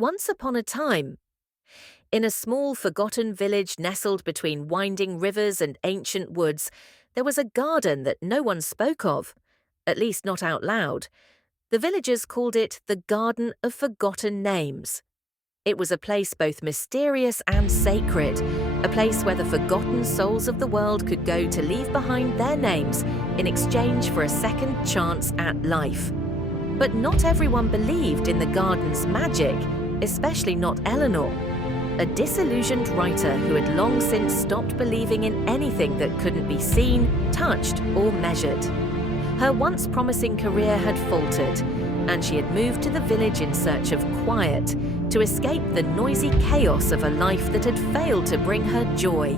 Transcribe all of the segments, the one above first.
Once upon a time, in a small forgotten village nestled between winding rivers and ancient woods, there was a garden that no one spoke of, at least not out loud. The villagers called it the Garden of Forgotten Names. It was a place both mysterious and sacred, a place where the forgotten souls of the world could go to leave behind their names in exchange for a second chance at life. But not everyone believed in the garden's magic, especially not Eleanor, a disillusioned writer who had long since stopped believing in anything that couldn't be seen, touched, or measured. Her once promising career had faltered, and she had moved to the village in search of quiet, to escape the noisy chaos of a life that had failed to bring her joy.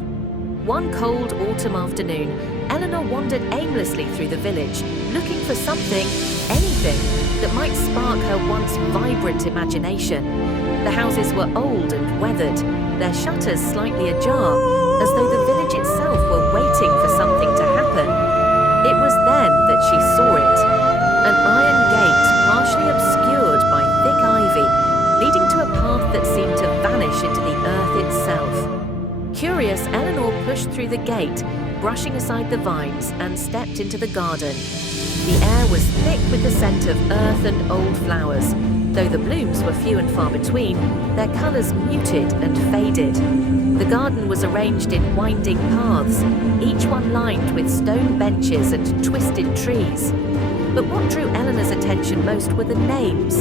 One cold autumn afternoon, Eleanor wandered aimlessly through the village, looking for something, anything, that might spark her once vibrant imagination. The houses were old and weathered, their shutters slightly ajar, as though the village itself were waiting for something to happen. It was then that she saw it, an iron gate partially obscured by thick ivy, leading to a path that seemed to vanish into the earth itself. Curious, Eleanor pushed through the gate, brushing aside the vines, and stepped into the garden. The air was thick with the scent of earth and old flowers. Though the blooms were few and far between, their colours muted and faded. The garden was arranged in winding paths, each one lined with stone benches and twisted trees. But what drew Eleanor's attention most were the names.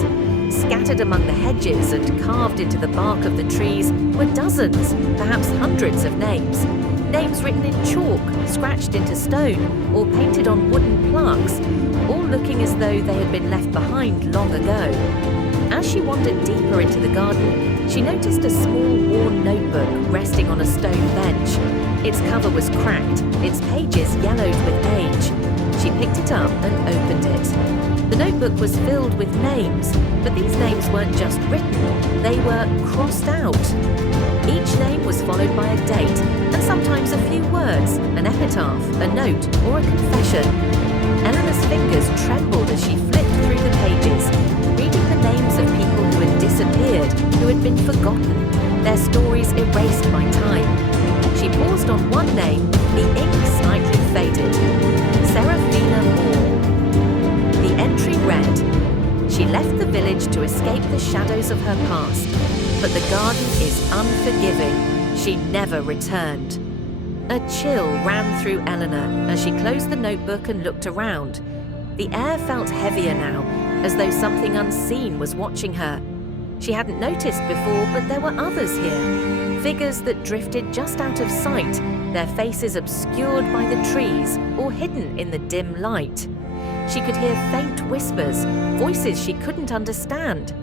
Scattered among the hedges and carved into the bark of the trees were dozens, perhaps hundreds of names. Names written in chalk, scratched into stone, or painted on wooden plaques, all looking as though they had been left behind long ago. As she wandered deeper into the garden, she noticed a small worn notebook resting on a stone bench. Its cover was cracked, its pages yellowed with age. She picked it up and opened it. The notebook was filled with names, but these names weren't just written, they were crossed out. Each name was followed by a date, and sometimes a few words, an epitaph, a note, or a confession. Eleanor's fingers trembled as she flipped through the pages, reading the names of people who had disappeared, who had been forgotten, their stories erased by time. She paused on one name, the ink slightly faded. Seraphina Moore. The entry read, "She left the village to escape the shadows of her past, but the garden is unforgiving. She never returned." A chill ran through Eleanor as she closed the notebook and looked around. The air felt heavier now, as though something unseen was watching her. She hadn't noticed before, but there were others here. Figures that drifted just out of sight, their faces obscured by the trees or hidden in the dim light. She could hear faint whispers, voices she couldn't understand.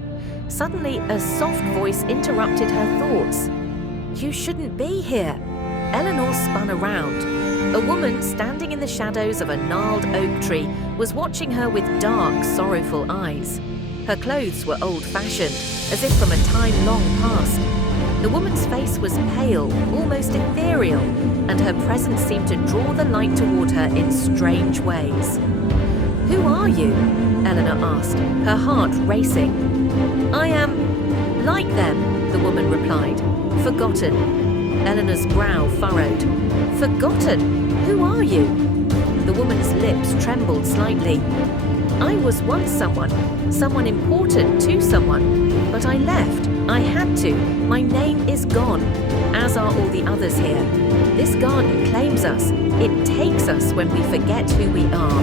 Suddenly, a soft voice interrupted her thoughts. "You shouldn't be here." Eleanor spun around. A woman standing in the shadows of a gnarled oak tree was watching her with dark, sorrowful eyes. Her clothes were old-fashioned, as if from a time long past. The woman's face was pale, almost ethereal, and her presence seemed to draw the light toward her in strange ways. "Who are you?" Eleanor asked, her heart racing. "I am like them," the woman replied. "Forgotten." Eleanor's brow furrowed. "Forgotten? Who are you?" The woman's lips trembled slightly. "I was once someone important to someone, but I left. I had to. My name is gone, as are all the others here. This garden claims us. It takes us when we forget who we are."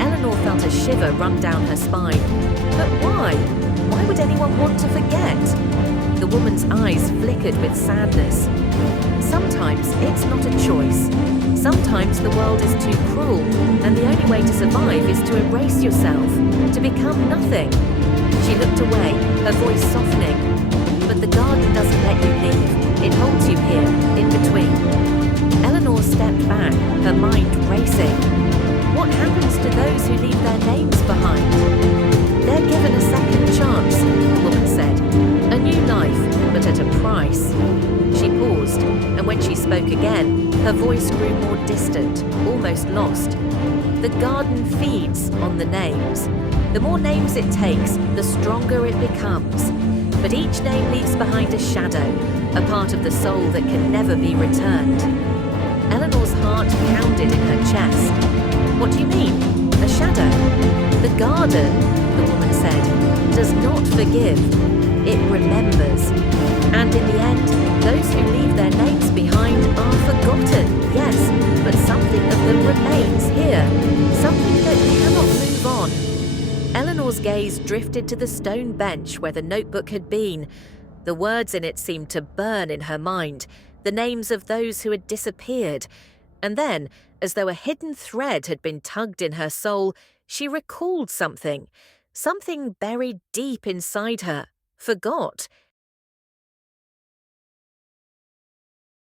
Eleanor felt a shiver run down her spine. But why? Why would anyone want to forget? The woman's eyes flickered with sadness. Sometimes it's not a choice. Sometimes the world is too cruel, and the only way to survive is to erase yourself, to become nothing. She looked away, her voice softening. But the garden doesn't let you leave. It holds you here, in between. Eleanor stepped back, her mind racing. What happens to those who leave their names behind? "They're given a second chance," the woman said. "A new life, but at a price." She paused, and when she spoke again, her voice grew more distant, almost lost. "The garden feeds on the names. The more names it takes, the stronger it becomes. but each name leaves behind a shadow, a part of the soul that can never be returned. Eleanor's heart pounded in her chest. "What do you mean? A shadow?" "The garden," the woman said, "does not forgive. It remembers. And in the end, those who leave their names behind are forgotten, yes, but something of them remains here, something that cannot move on." Eleanor's gaze drifted to the stone bench where the notebook had been. The words in it seemed to burn in her mind, the names of those who had disappeared. And then, as though a hidden thread had been tugged in her soul, she recalled something buried deep inside her, forgot.